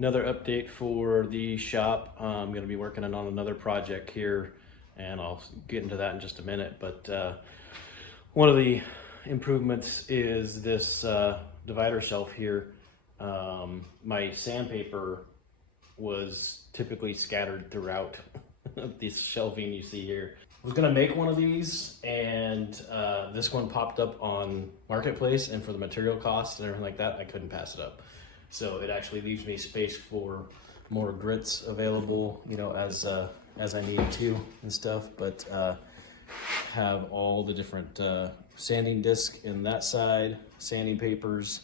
Another update for the shop. I'm going to be working on another project here, and I'll get into that in just a minute. But one of the improvements is this divider shelf here. My sandpaper was typically scattered throughout this shelving you see here. I was gonna make one of these, and this one popped up on Marketplace, and for the material costs and everything like that, I couldn't pass it up. So it actually leaves me space for more grits available, you know, as I need to and stuff. But have all the different sanding disc in that side, sanding papers,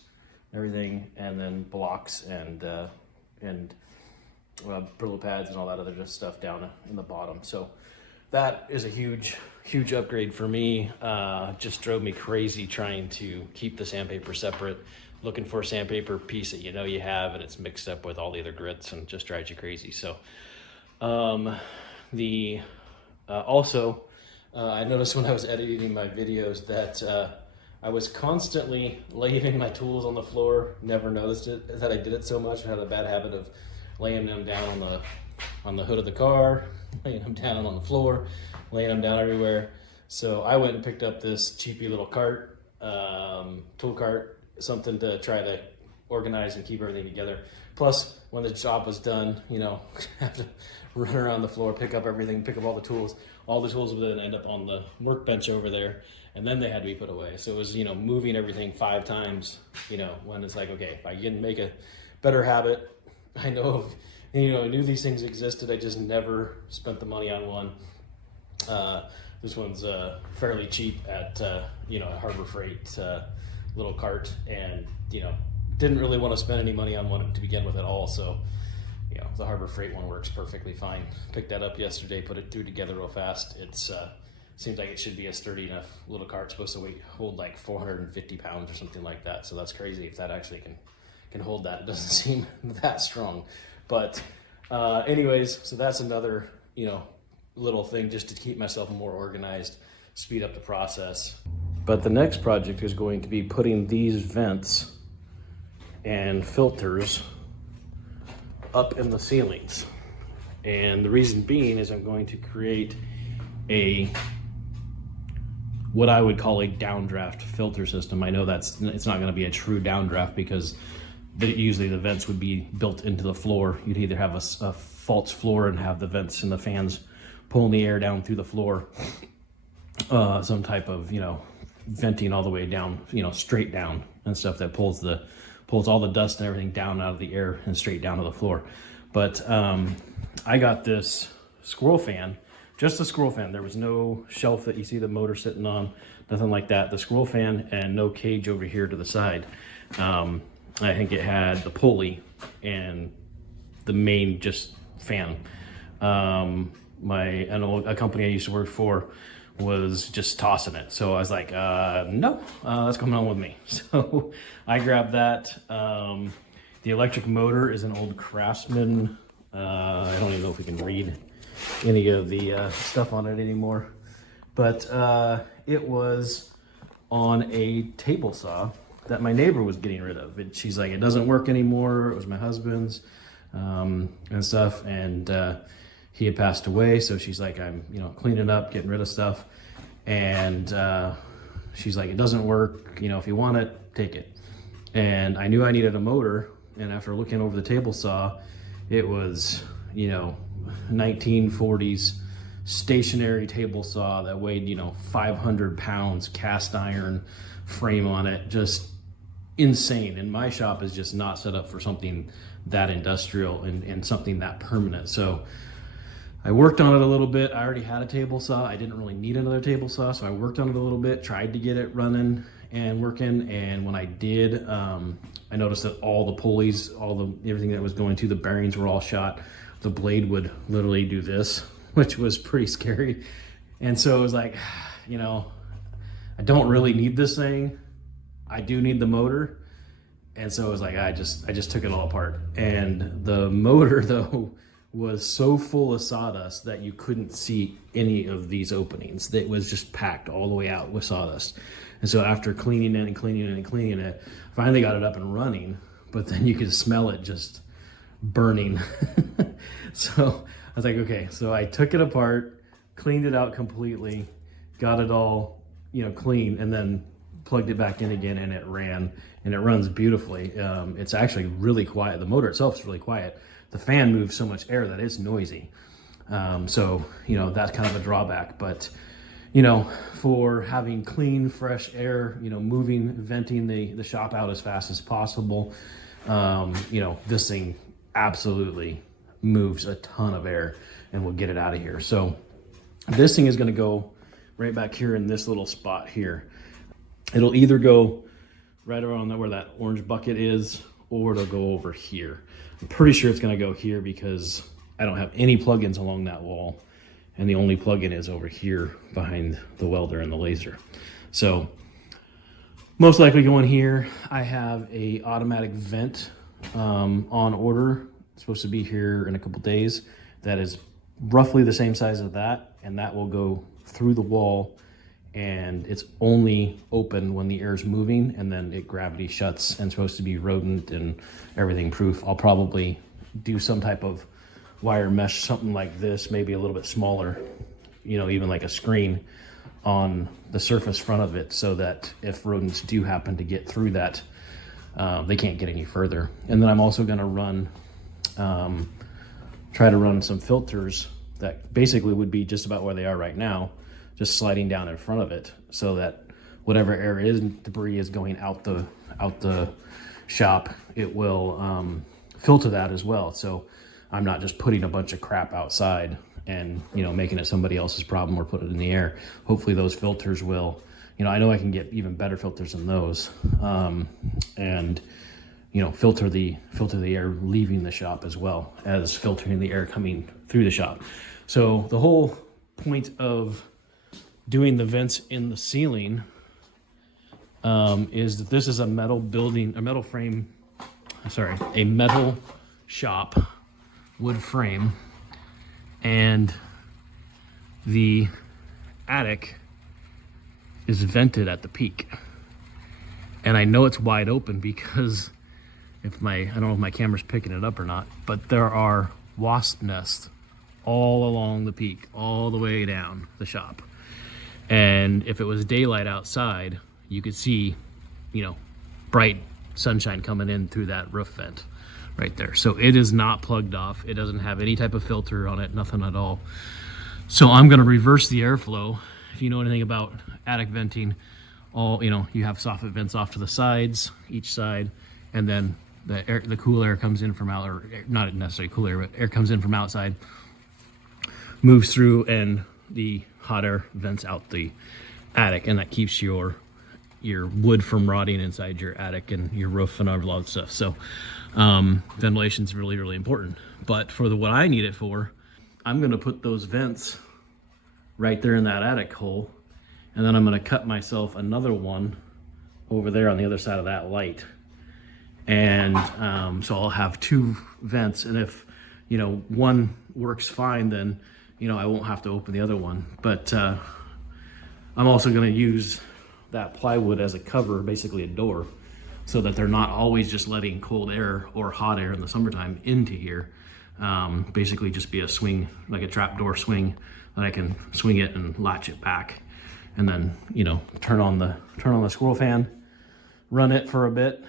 everything, and then blocks and Brillo pads and all that other just stuff down in the bottom. So that is a huge upgrade for me. Just drove me crazy trying to keep the sandpaper separate, looking for a sandpaper piece that you know you have and it's mixed up with all the other grits and just drives you crazy. So I noticed when I was editing my videos that I was constantly leaving my tools on the floor. Never noticed it, that I did it so much. I had a bad habit of laying them down on the hood of the car, laying them down on the floor, laying them down everywhere. So I went and picked up this cheapy little cart, tool cart, something to try to organize and keep everything together. Plus, when the job was done, you know, have to run around the floor, pick up everything, pick up all the tools. All the tools would then end up on the workbench over there, and then they had to be put away. So it was, you know, moving everything 5 times, you know, when it's like, okay, if I can make a better habit, I know, I knew these things existed. I just never spent the money on one. This one's fairly cheap at, at Harbor Freight, little cart, and, you know, didn't really want to spend any money on one to begin with at all. So, you know, the Harbor Freight one works perfectly fine. Picked that up yesterday, put it through together real fast. It's seems like it should be a sturdy enough little cart. It's supposed to hold like 450 pounds or something like that. So that's crazy if that actually can hold that. It doesn't seem that strong. But anyways, so that's another, you know, little thing just to keep myself more organized, speed up the process. But the next project is going to be putting these vents and filters up in the ceilings. And the reason being is I'm going to create what I would call a downdraft filter system. I know it's not going to be a true downdraft because usually the vents would be built into the floor. You'd either have a false floor and have the vents and the fans pulling the air down through the floor, some type of, you know, venting all the way down, you know, straight down and stuff that pulls all the dust and everything down out of the air and straight down to the floor. But I got this squirrel fan, just a squirrel fan. There was no shelf that you see the motor sitting on, nothing like that. The squirrel fan and no cage over here to the side. I think it had the pulley and the main just fan. A company I used to work for was just tossing it. So I was like, no, that's coming on with me. So I grabbed that. The electric motor is an old Craftsman. I don't even know if we can read any of the stuff on it anymore. But it was on a table saw that my neighbor was getting rid of. She's like, it doesn't work anymore. It was my husband's and stuff. And he had passed away. So she's like, I'm, you know, cleaning up, getting rid of stuff. And she's like, it doesn't work. You know, if you want it, take it. And I knew I needed a motor. And after looking over the table saw, it was, you know, 1940s stationary table saw that weighed, you know, 500 pounds, cast iron frame on it, just insane. And my shop is just not set up for something that industrial and something that permanent. So I worked on it a little bit. I already had a table saw. I didn't really need another table saw, so I worked on it a little bit, tried to get it running and working. And when I did, I noticed that all the pulleys, everything that was going to the bearings were all shot. The blade would literally do this, which was pretty scary. And so it was like, you know, I don't really need this thing. I do need the motor. And so it was like, I just took it all apart. And the motor though was so full of sawdust that you couldn't see any of these openings. It was just packed all the way out with sawdust. And so after cleaning it, finally got it up and running, but then you could smell it just burning. So I was like, okay, so I took it apart, cleaned it out completely, got it all, clean, and then plugged it back in again, and it ran, and it runs beautifully. It's actually really quiet. The motor itself is really quiet. The fan moves so much air that it's noisy. So, that's kind of a drawback, but for having clean, fresh air, moving, venting the shop out as fast as possible, this thing absolutely moves a ton of air and will get it out of here. So this thing is going to go right back here in this little spot here. It'll either go right around where that orange bucket is, or it'll go over here. I'm pretty sure it's going to go here because I don't have any plugins along that wall, and the only plug-in is over here behind the welder and the laser. So most likely going here. I have a automatic vent on order. It's supposed to be here in a couple days. That is roughly the same size as that, and that will go through the wall, and it's only open when the air is moving, and then it gravity shuts, and supposed to be rodent and everything proof. I'll probably do some type of wire mesh, something like this, maybe a little bit smaller, even like a screen on the surface front of it, so that if rodents do happen to get through that, they can't get any further. And then I'm also going to try to run some filters that basically would be just about where they are right now, just sliding down in front of it, so that whatever air is, debris is going out the shop, it will filter that as well. So I'm not just putting a bunch of crap outside and making it somebody else's problem or put it in the air. Hopefully those filters will, I know I can get even better filters than those, and filter the air leaving the shop as well as filtering the air coming through the shop. So the whole point of doing the vents in the ceiling is that this is a metal shop, wood frame, and the attic is vented at the peak. And I know it's wide open because I don't know if my camera's picking it up or not, but there are wasp nests all along the peak, all the way down the shop. And if it was daylight outside, you could see, bright sunshine coming in through that roof vent right there. So it is not plugged off. It doesn't have any type of filter on it, nothing at all. So I'm going to reverse the airflow. If you know anything about attic venting, you have soffit vents off to the sides, each side, and then the cool air comes in from out, or not necessarily cool air, but air comes in from outside, moves through, and the hot air vents out the attic, and that keeps your wood from rotting inside your attic and your roof and all that stuff. So ventilation is really, really important. But for what I need it for, I'm going to put those vents right there in that attic hole, and then I'm going to cut myself another one over there on the other side of that light. And so I'll have two vents, and if one works fine, then I won't have to open the other one. But I'm also going to use that plywood as a cover, basically a door, so that they're not always just letting cold air or hot air in the summertime into here. Basically just be a swing, like a trap door swing, that I can swing it and latch it back, and then turn on the squirrel fan, run it for a bit,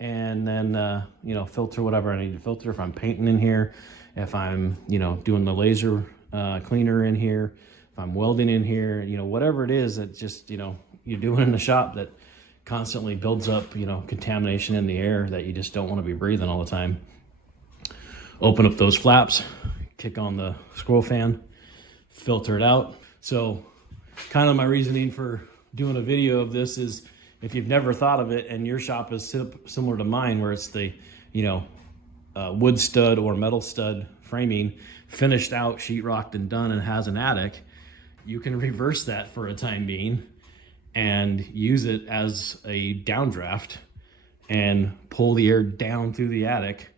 and then filter whatever I need to filter. If I'm painting in here, if I'm doing the laser cleaner in here, if I'm welding in here, whatever it is that just you're doing in the shop that constantly builds up contamination in the air that you just don't want to be breathing all the time. Open up those flaps, kick on the squirrel fan, filter it out. So kind of my reasoning for doing a video of this is, if you've never thought of it and your shop is similar to mine, where it's the wood stud or metal stud framing, finished out, sheetrocked and done, and has an attic, you can reverse that for a time being and use it as a downdraft and pull the air down through the attic,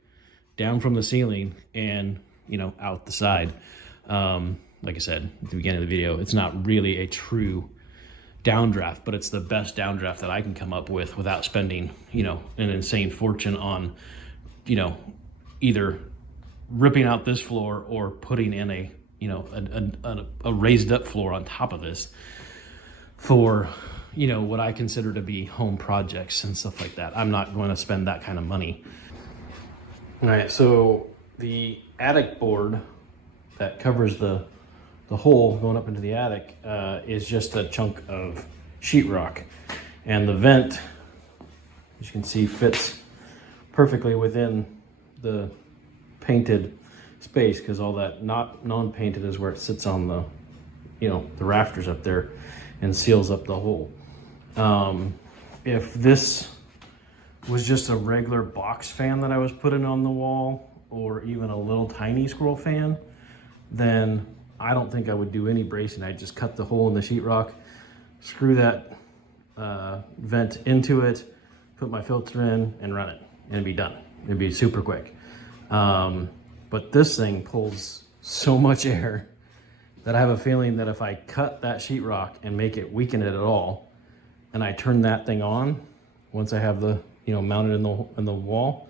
down from the ceiling, and out the side. Like I said at the beginning of the video, it's not really a true downdraft, but it's the best downdraft that I can come up with without spending an insane fortune on either ripping out this floor or putting in a, you know, a raised up floor on top of this for, you know, what I consider to be home projects and stuff like that. I'm not going to spend that kind of money. All right, so the attic board that covers the hole going up into the attic is just a chunk of sheetrock, and the vent, as you can see, fits perfectly within the painted space, because all that non-painted is where it sits on the, you know, the rafters up there and seals up the hole. If this was just a regular box fan that I was putting on the wall, or even a little tiny squirrel fan, then I don't think I would do any bracing. I'd just cut the hole in the sheetrock, screw that vent into it, put my filter in and run it, and it'd be done. It'd be super quick. But this thing pulls so much air that I have a feeling that if I cut that sheetrock and make it weaken it at all, and I turn that thing on, once I have the, you know, mounted in the wall,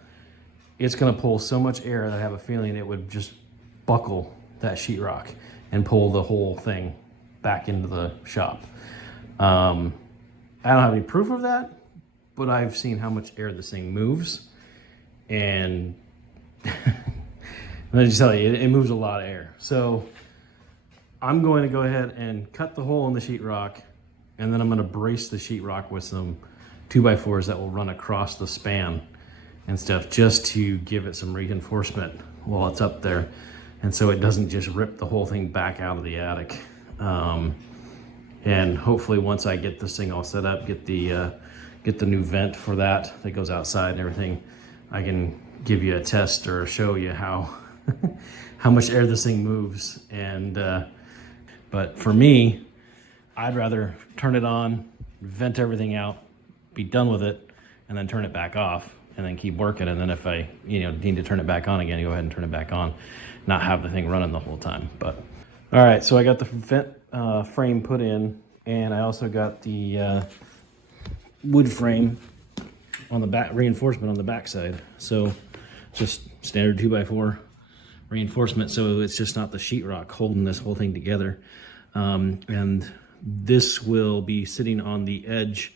it's gonna pull so much air that I have a feeling it would just buckle that sheetrock and pull the whole thing back into the shop. I don't have any proof of that, but I've seen how much air this thing moves, and let me just tell you, it moves a lot of air. So I'm going to go ahead and cut the hole in the sheetrock, and then I'm going to brace the sheetrock with some 2x4s that will run across the span and stuff, just to give it some reinforcement while it's up there, and so it doesn't just rip the whole thing back out of the attic. And hopefully once I get this thing all set up, get the new vent for that goes outside and everything, I can give you a test or show you how how much air this thing moves. And but for me, I'd rather turn it on, vent everything out, be done with it, and then turn it back off, and then keep working. And then if I, you know, need to turn it back on again, go ahead and turn it back on, not have the thing running the whole time. But all right, so I got the vent frame put in, and I also got the wood frame on the back, reinforcement on the back side. So just standard 2x4 reinforcement, so it's just not the sheetrock holding this whole thing together. And this will be sitting on the edge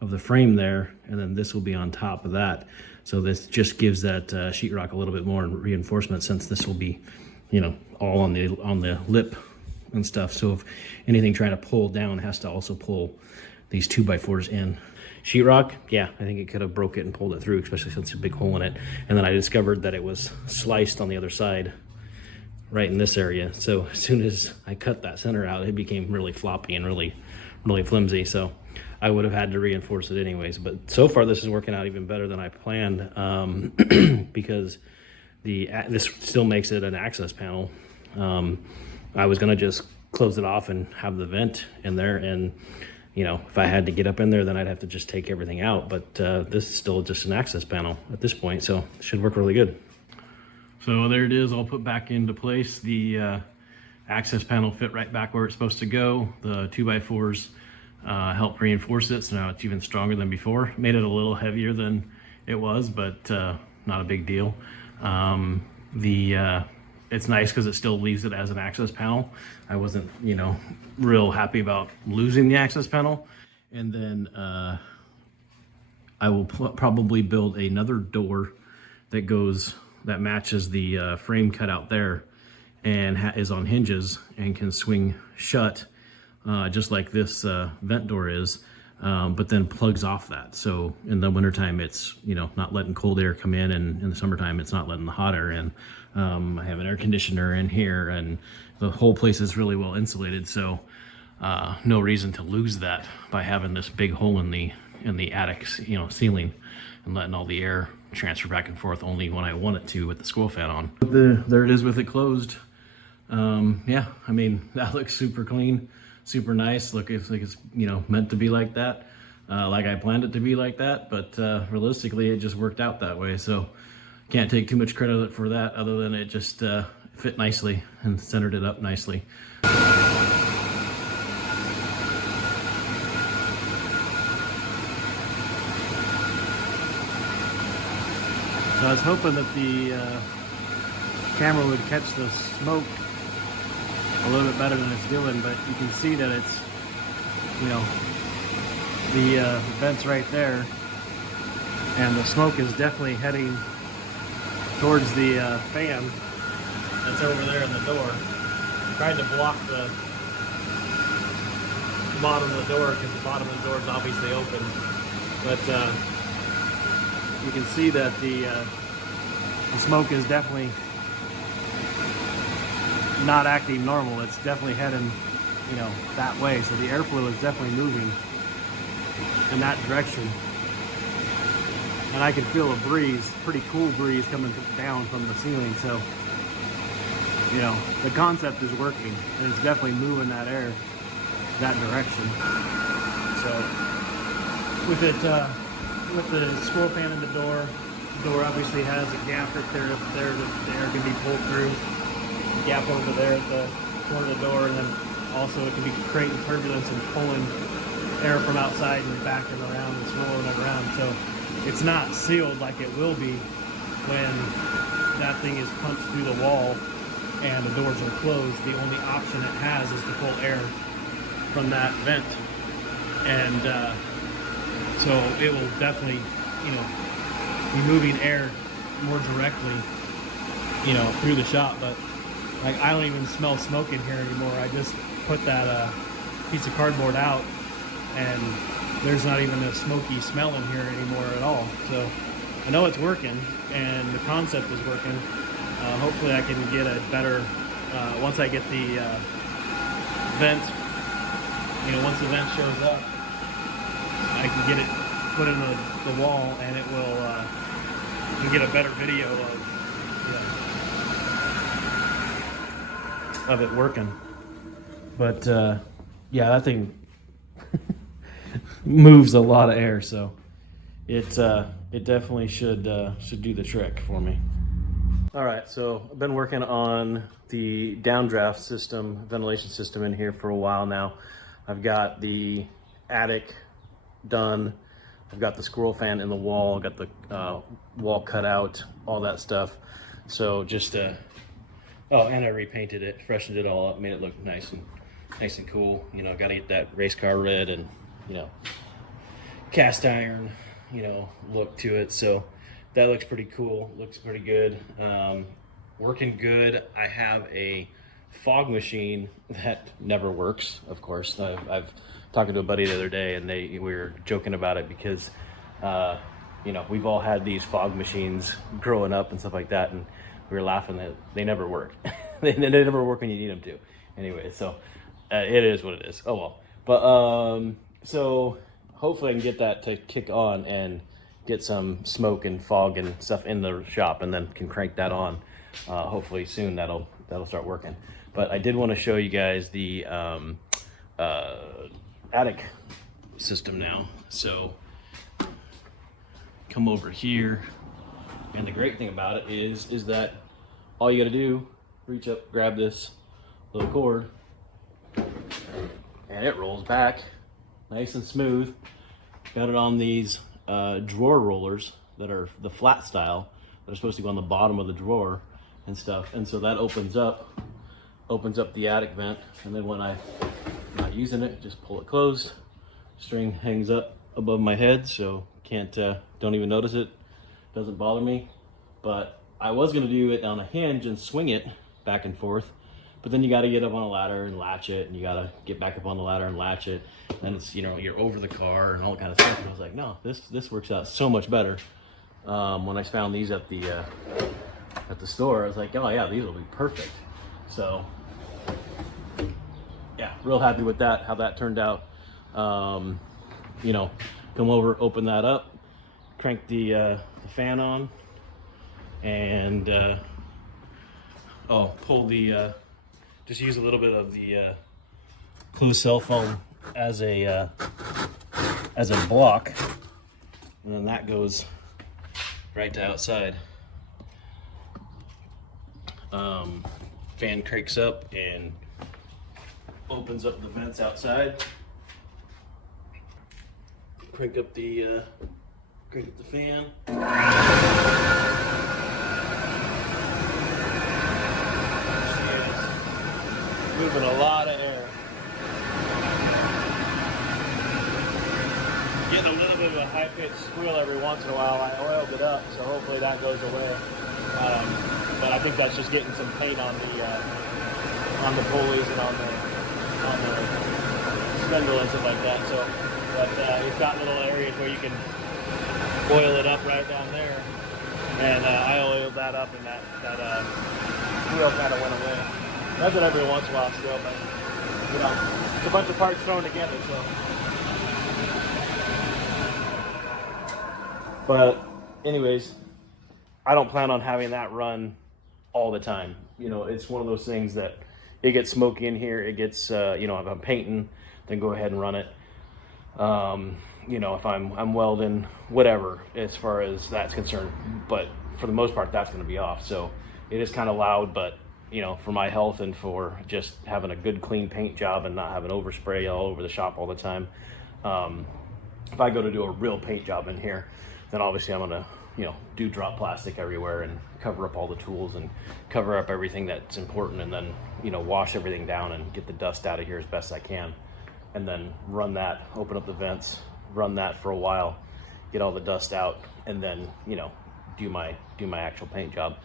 of the frame there, and then this will be on top of that. So this just gives that sheetrock a little bit more reinforcement, since this will be, you know, all on the lip and stuff. So if anything trying to pull down has to also pull these 2x4s in. Sheetrock, yeah, I think it could have broke it and pulled it through, especially since there's a big hole in it. And then I discovered that it was sliced on the other side, right in this area. So as soon as I cut that center out, it became really floppy and really flimsy. So I would have had to reinforce it anyways. But so far this is working out even better than I planned, because this still makes it an access panel. I was gonna just close it off and have the vent in there, and you know, if I had to get up in there, then I'd have to just take everything out. But this is still just an access panel at this point, so it should work really good. So there it is, all put back into place. The access panel fit right back where it's supposed to go. The 2x4s help reinforce it, so now it's even stronger than before. Made it a little heavier than it was, but not a big deal. It's nice because it still leaves it as an access panel. I wasn't, you know, real happy about losing the access panel. And then I will probably build another door that matches the frame cut out there, and is on hinges and can swing shut, just like this vent door is, but then plugs off that. So in the wintertime, it's, you know, not letting cold air come in, and in the summertime, it's not letting the hot air in. I have an air conditioner in here, and the whole place is really well insulated, so no reason to lose that by having this big hole in the attic, you know, ceiling, and letting all the air transfer back and forth only when I want it to with the squirrel fan on. There it is with it closed. Yeah, I mean, that looks super clean, super nice. Look, it's like it's, you know, meant to be like that, like I planned it to be like that, but realistically it just worked out that way. So can't take too much credit for that, other than it just fit nicely and centered it up nicely. So I was hoping that camera would catch the smoke a little bit better than it's doing, but you can see that it's, you know, the vent's right there, and the smoke is definitely heading towards the fan that's over there in the door. I tried to block the bottom of the door because the bottom of the door is obviously open, but you can see that the smoke is definitely not acting normal. It's definitely heading, you know, that way. So the airflow is definitely moving in that direction. And I can feel a breeze, pretty cool breeze coming down from the ceiling. So, you know, the concept is working, and it's definitely moving that air that direction. So with it, with the squirrel fan in the door obviously has a gap right there that the air can be pulled through. Gap over there at the corner of the door, and then also it can be creating turbulence and pulling air from outside and backing around and swirling it around. So it's not sealed like it will be when that thing is punched through the wall and the doors are closed. The only option it has is to pull air from that vent, and so it will definitely, you know, be moving air more directly, you know, through the shop. But like, I don't even smell smoke in here anymore. I just put that piece of cardboard out, and there's not even a smoky smell in here anymore at all. So I know it's working, and the concept is working. Hopefully I can get a better, once I get the vent, you know, once the vent shows up, I can get it put in the wall, and it will, you can get a better video of, of it working. But yeah, that thing moves a lot of air, so it definitely should do the trick for me. All right, so I've been working on the downdraft system, ventilation system in here for a while now. I've got the attic done. I've got the squirrel fan in the wall. I've got the wall cut out, all that stuff. So just oh, and I repainted it, freshened it all up, made it look nice and cool. You know, got to get that race car red and, you know, cast iron, you know, look to it. So that looks pretty cool. Looks pretty good. Working good. I have a fog machine that never works. Of course, I've talking to a buddy the other day, and we were joking about it because, you know, we've all had these fog machines growing up and stuff like that, and we were laughing that they never work. they never work when you need them to. Anyway, so it is what it is. Oh well. But so hopefully I can get that to kick on and get some smoke and fog and stuff in the shop, and then can crank that on. Hopefully soon that'll start working. But I did want to show you guys the attic system now. So come over here, and the great thing about it is that all you got to do, reach up, grab this little cord, and it rolls back nice and smooth. Got it on these drawer rollers that are the flat style that are supposed to go on the bottom of the drawer and stuff, and so that opens up the attic vent, and then when I'm not using it, just pull it closed. String hangs up above my head, so don't even notice it. Doesn't bother me. But I was gonna do it on a hinge and swing it back and forth, but then you got to get up on a ladder and latch it, and you got to get back up on the ladder and latch it, and it's, you know, you're over the car and all that kind of stuff. And I was like, no, this works out so much better. When I found these at the store, I was like, oh yeah, these will be perfect. So yeah, real happy with that, how that turned out. You know, come over, open that up, crank the fan on, and pull the just use a little bit of the closed cell foam as a block, and then that goes right to outside. Fan cranks up and opens up the vents outside. Crank up the fan. moving a lot of air. Getting a little bit of a high-pitched squeal every once in a while. I oiled it up, so hopefully that goes away. But I think that's just getting some paint on the pulleys and on the spindle and stuff like that. So, but it's got little areas where you can oil it up right down there. And I oiled that up, and that squeal kind of went away. Does it every once in a while still, but you know, it's a bunch of parts thrown together. So, but anyways, I don't plan on having that run all the time. You know, it's one of those things that it gets smoky in here. It gets, you know, if I'm painting, then go ahead and run it. You know, if I'm welding, whatever, as far as that's concerned. But for the most part, that's going to be off. So it is kind of loud, but you know, for my health and for just having a good clean paint job and not having overspray all over the shop all the time. If I go to do a real paint job in here, then obviously I'm gonna, you know, do drop plastic everywhere and cover up all the tools and cover up everything that's important, and then, you know, wash everything down and get the dust out of here as best I can, and then run that, open up the vents, run that for a while, get all the dust out, and then, you know, do my actual paint job.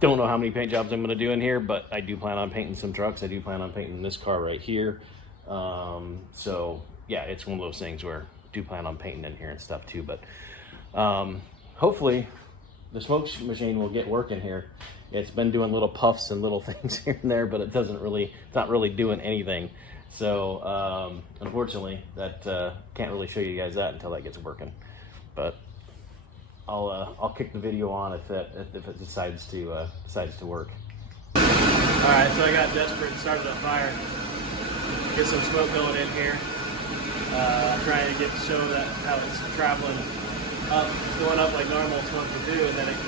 Don't know how many paint jobs I'm going to do in here, but I do plan on painting some trucks. I do plan on painting this car right here. So yeah, it's one of those things where I do plan on painting in here and stuff too. But hopefully the smoke machine will get working here. It's been doing little puffs and little things here and there, but it's not really doing anything. So unfortunately, that can't really show you guys that until that gets working. But I'll kick the video on if it decides to work. All right, so I got desperate and started a fire. Get some smoke going in here. Trying to show that how it's traveling up, going up like normal smoke would do, and then as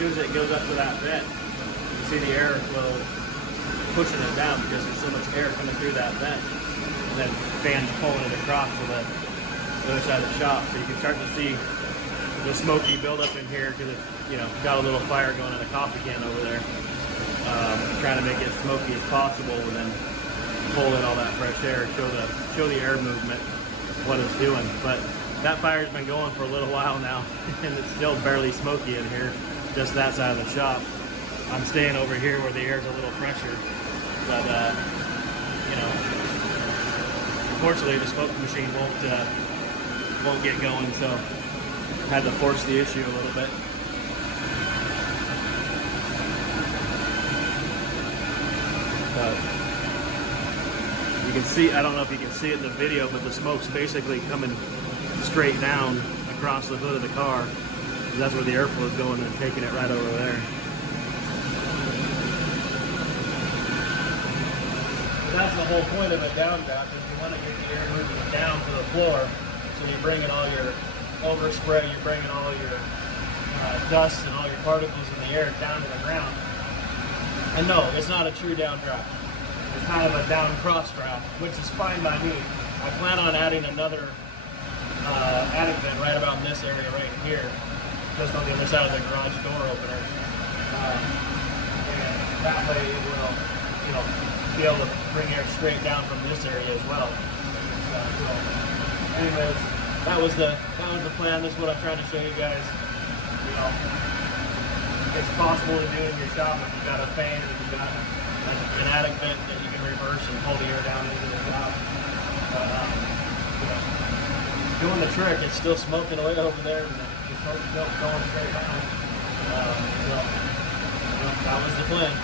soon as it goes up to that vent, you see the airflow pushing it down because there's so much air coming through that vent, and then fans pulling it across to the other side of the shop, so you can start to see the smoky buildup in here because it's, you know, got a little fire going in a coffee can over there. Trying to make it as smoky as possible, and then pull in all that fresh air, show the air movement, what it's doing. But that fire's been going for a little while now, and it's still barely smoky in here, just that side of the shop. I'm staying over here where the air's a little fresher, but you know, unfortunately the smoke machine won't get going, so had to force the issue a little bit. But you can see, I don't know if you can see it in the video, but the smoke's basically coming straight down across the hood of the car. That's where the airflow is going and taking it right over there. That's the whole point of a downdraft, is you want to get the air moving down to the floor, so you're bringing all your overspray, you're bringing all your dust and all your particles in the air down to the ground. And no, it's not a true downdraft. It's kind of a down cross draft, which is fine by me. I plan on adding another attic vent right about in this area right here, just on the other side of the garage door opener. And that way it will, you know, be able to bring air straight down from this area as well. So anyways, that was the plan. This is what I'm trying to show you guys. You know, it's possible to do in your shop if you've got a fan, if you've got an attic vent that you can reverse and pull the air down into the shop. But you know, doing the trick. It's still smoking away over there, and the smoke's still going straight down. So, you know, that was the plan.